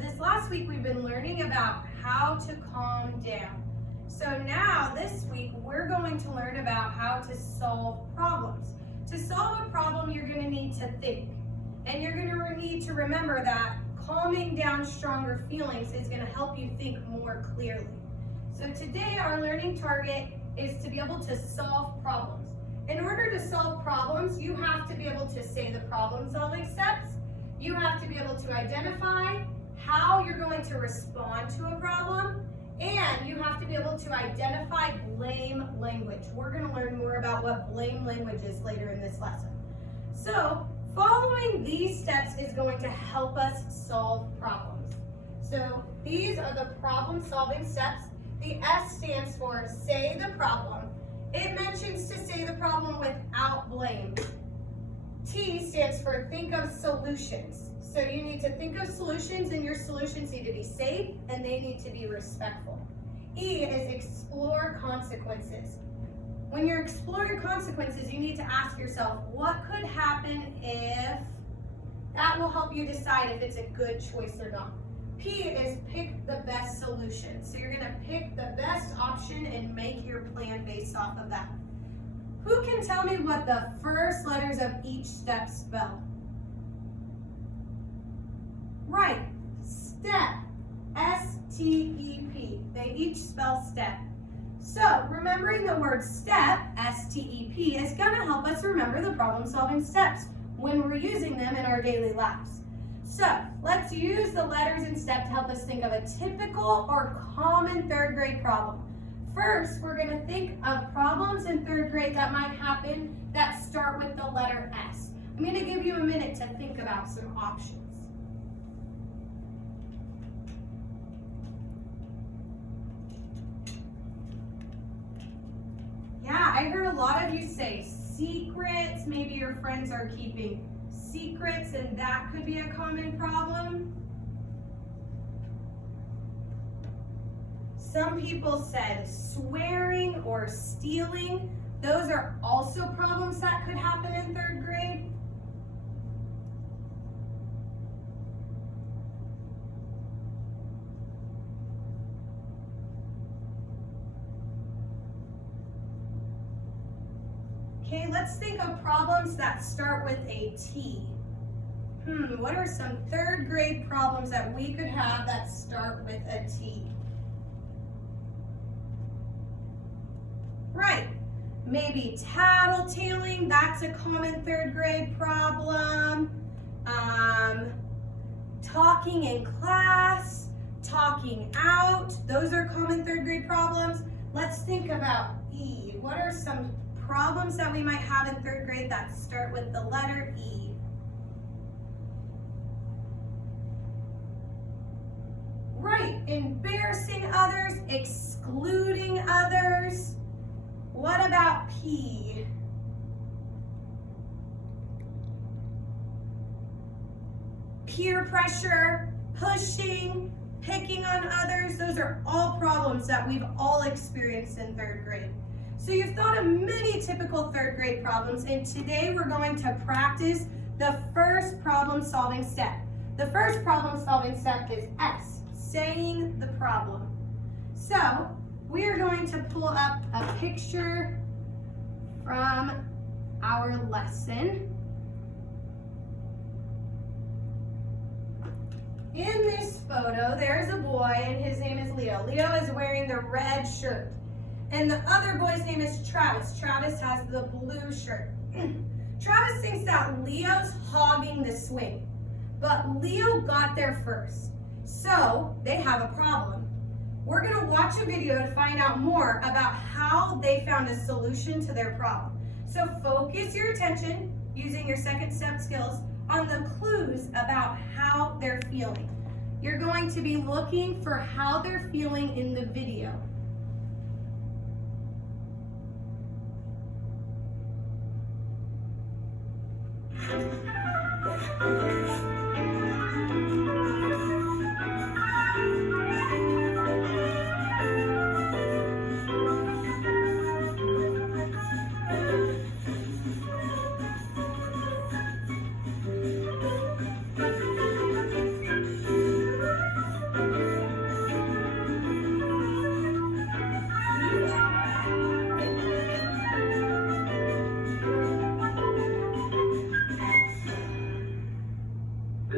this last week we've been learning about how to calm down. So now this week we're going to learn about how to solve problems. To solve a problem you're going to need to think. And you're going to need to remember that calming down stronger feelings is going to help you think more clearly. So today our learning target is to be able to solve problems. In order to solve problems, you have to be able to say the problem-solving steps. You have to be able to identify how you're going to respond to a problem, and you have to be able to identify blame language. We're going to learn more about what blame language is later in this lesson. So, following these steps is going to help us solve problems. So, these are the problem-solving steps. The S stands for say the problem. It mentions to say the problem without blame. T stands for think of solutions. So you need to think of solutions, and your solutions need to be safe and they need to be respectful. E is explore consequences. When you're exploring consequences, you need to ask yourself, what could happen if? That will help you decide if it's a good choice or not. P is pick the best solution. So you're going to pick the best option and make your plan based off of that. Who can tell me what the first letters of each step spell? Right, step, S-T-E-P. They each spell step. So remembering the word step, S-T-E-P, is going to help us remember the problem-solving steps when we're using them in our daily lives. So let's use the letters and step to help us think of a typical or common third grade problem. First, we're going to think of problems in third grade that might happen that start with the letter S. I'm going to give you a minute to think about some options. Yeah, I heard a lot of you say secrets. Maybe your friends are keeping secrets, and that could be a common problem. Some people said swearing or stealing. Those are also problems that could happen in third grade. Okay, let's think of problems that start with a T. What are some third grade problems that we could have that start with a T? Right, maybe tattletaling, that's a common third grade problem. Talking in class, talking out, those are common third grade problems. Let's think about E. What are some problems that we might have in third grade that start with the letter E? Right, embarrassing others, excluding others. What about P? Peer pressure, pushing, picking on others. Those are all problems that we've all experienced in third grade. So you've thought of many typical third grade problems, and today we're going to practice the first problem-solving step. The first problem-solving step is S, saying the problem. So we are going to pull up a picture from our lesson. In this photo, there's a boy, and his name is Leo. Leo is wearing the red shirt. And the other boy's name is Travis. Travis has the blue shirt. Travis thinks that Leo's hogging the swing, but Leo got there first. So they have a problem. We're going to watch a video to find out more about how they found a solution to their problem. So focus your attention, using your second step skills, on the clues about how they're feeling. You're going to be looking for how they're feeling in the video.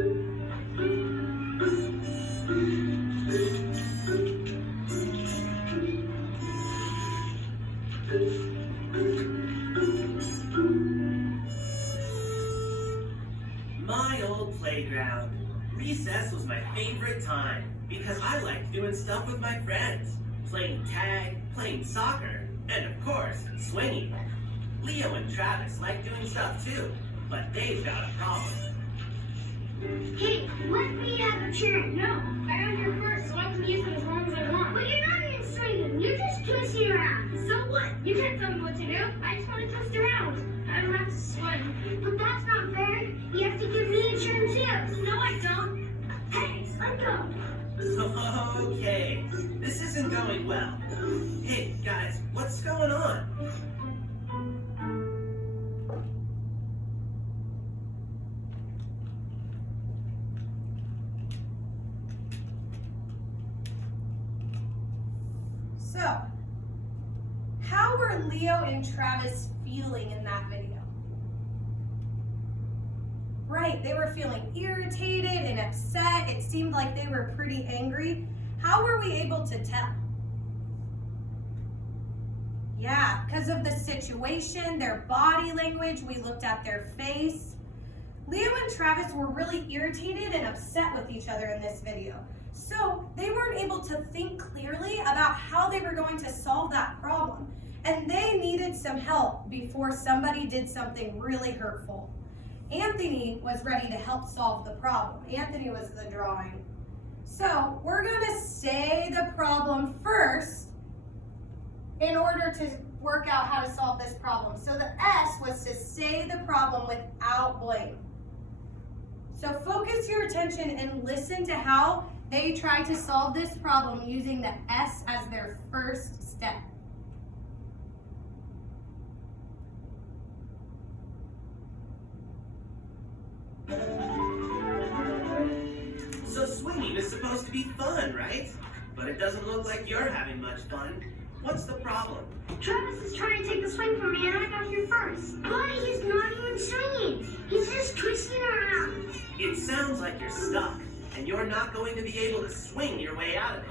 My old playground. Recess was my favorite time because I liked doing stuff with my friends. Playing tag, playing soccer, and of course, swinging. Leo and Travis like doing stuff too, but they've got a problem. Hey, let me have a turn. No, I earned here first, so I can use it as long as I want. But you're not even swinging, you're just twisting around. So what? You can't tell me what to do. I just want to twist around. I don't have to swing. But that's not fair. You have to give me a turn too. No, I don't. Hey, let go. Okay, this isn't going well. Hey, guys, what's going on? So, how were Leo and Travis feeling in that video? Right, they were feeling irritated and upset. It seemed like they were pretty angry. How were we able to tell? Yeah, because of the situation, their body language, we looked at their face. Leo and Travis were really irritated and upset with each other in this video. So they weren't able to think clearly about how they were going to solve that problem. And they needed some help before somebody did something really hurtful. Anthony was ready to help solve the problem. Anthony was the drawing. So we're going to say the problem first in order to work out how to solve this problem. So the S was to say the problem without blame. So focus your attention and listen to how they try to solve this problem using the S as their first step. So swinging is supposed to be fun, right? But it doesn't look like you're having much fun. What's the problem? Travis is trying to take the swing from me and I got here first. But he's not even swinging. He's just twisting around. It sounds like you're stuck, and you're not going to be able to swing your way out of it.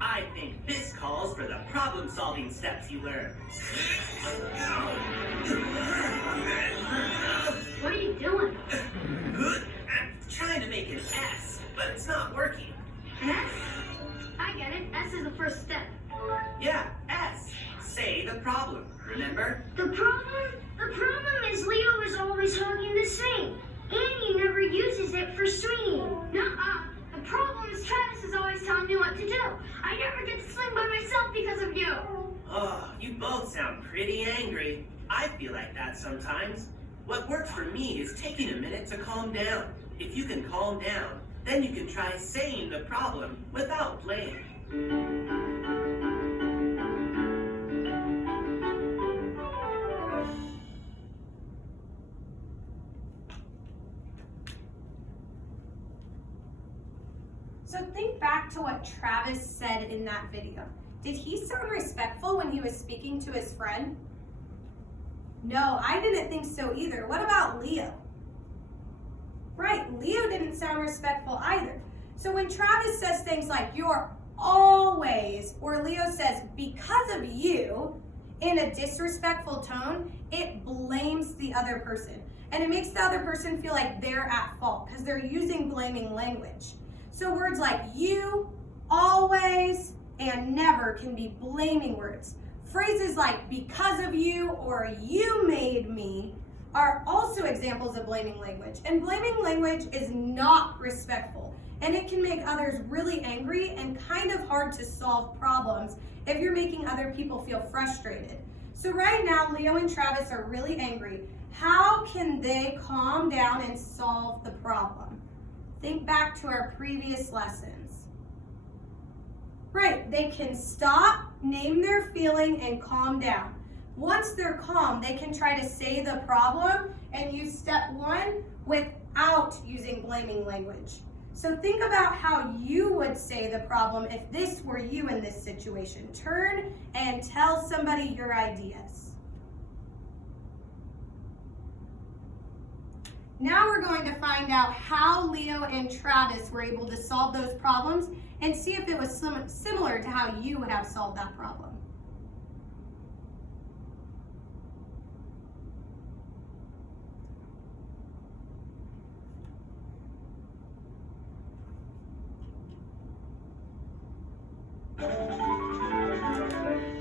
I think this calls for the problem-solving steps you learned. What are you doing? I'm trying to make an S, but it's not working. S? I get it. S is the first step. Yeah, S. Say the problem, remember? The problem is Leo is always hogging the swing. And he never uses it for swinging. Nuh-uh. The problem is Travis is always telling me what to do. I never get to swing by myself because of you. Oh, you both sound pretty angry. I feel like that sometimes. What works for me is taking a minute to calm down. If you can calm down, then you can try saying the problem without blame. So think back to what Travis said in that video. Did he sound respectful when he was speaking to his friend? No, I didn't think so either. What about Leo? Right, Leo didn't sound respectful either. So when Travis says things like, "You're always," or Leo says, "because of you," in a disrespectful tone, it blames the other person. And it makes the other person feel like they're at fault because they're using blaming language. So words like you, always, and never can be blaming words. Phrases like "because of you" or "you made me" are also examples of blaming language. And blaming language is not respectful. And it can make others really angry and kind of hard to solve problems if you're making other people feel frustrated. So right now, Leo and Travis are really angry. How can they calm down and solve the problem? Think back to our previous lessons. Right, they can stop, name their feeling, and calm down. Once they're calm, they can try to say the problem and use step 1 without using blaming language. So think about how you would say the problem if this were you in this situation. Turn and tell somebody your ideas. Now we're going to find out how Leo and Travis were able to solve those problems and see if it was similar to how you would have solved that problem.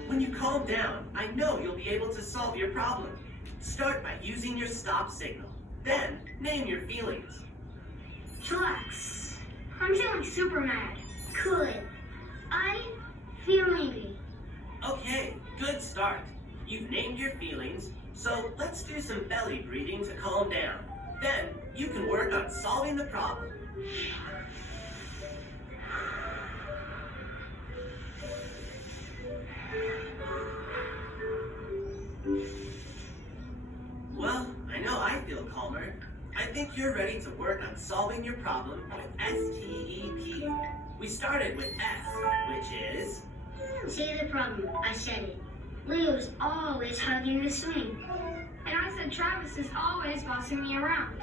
When you calm down, I know you'll be able to solve your problem. Start by using your stop signal. Then, name your feelings. Chillax. I'm feeling super mad. Good. I feel angry. Okay, good start. You've named your feelings, so let's do some belly breathing to calm down. Then, you can work on solving the problem. Well, I know I feel calmer. I think you're ready to work on solving your problem with STEP. We started with S, which is... Say the problem. I said it. Leo's always hugging the swing. And I said Travis is always bossing me around.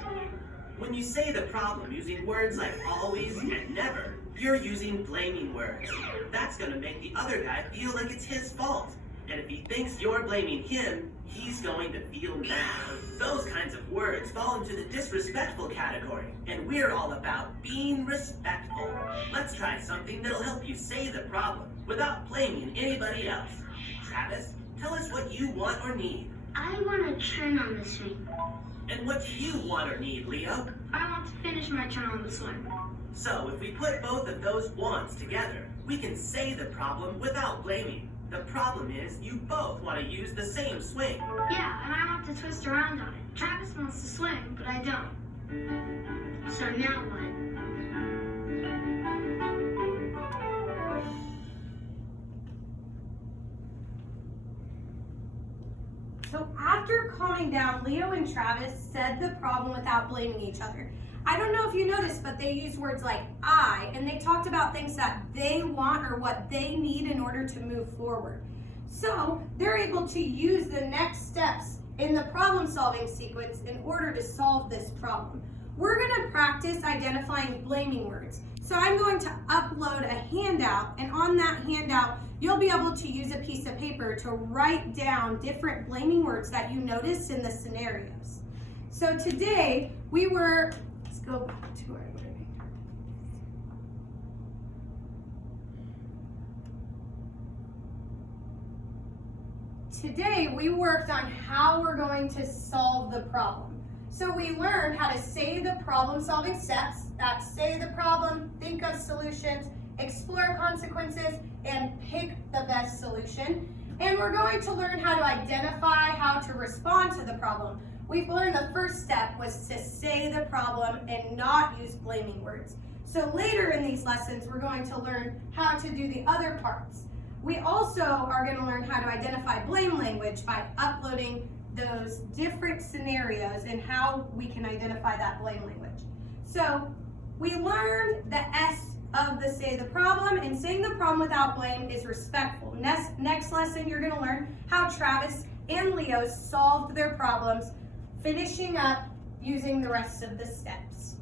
When you say the problem using words like always and never, you're using blaming words. That's gonna make the other guy feel like it's his fault. And if he thinks you're blaming him, he's going to feel mad. Those kinds of words fall into the disrespectful category, and we're all about being respectful. Let's try something that'll help you say the problem without blaming anybody else. Travis, tell us what you want or need. I want to turn on the swing. And what do you want or need, Leo? I want to finish my turn on the swing. So if we put both of those wants together, we can say the problem without blaming. The problem is you both want to use the same swing. Yeah, and I want to twist around on it. Travis wants to swing, but I don't. So now what? So after calming down, Leo and Travis said the problem without blaming each other. I don't know if you noticed, but they used words like I, and they talked about things that they want or what they need in order to move forward. So they're able to use the next steps in the problem-solving sequence in order to solve this problem. We're gonna practice identifying blaming words. So I'm going to upload a handout, and on that handout, you'll be able to use a piece of paper to write down different blaming words that you noticed in the scenarios. So today, let's go back to our learning. Today, we worked on how we're going to solve the problem. So we learned how to say the problem-solving steps, that's say the problem, think of solutions, explore consequences, and pick the best solution. And we're going to learn how to identify how to respond to the problem. We've learned the first step was to say the problem and not use blaming words. So later in these lessons, we're going to learn how to do the other parts. We also are going to learn how to identify blame language by uploading those different scenarios and how we can identify that blame language. So we learned the S of the say the problem, and saying the problem without blame is respectful. Next lesson, you're going to learn how Travis and Leo solved their problems, finishing up using the rest of the steps.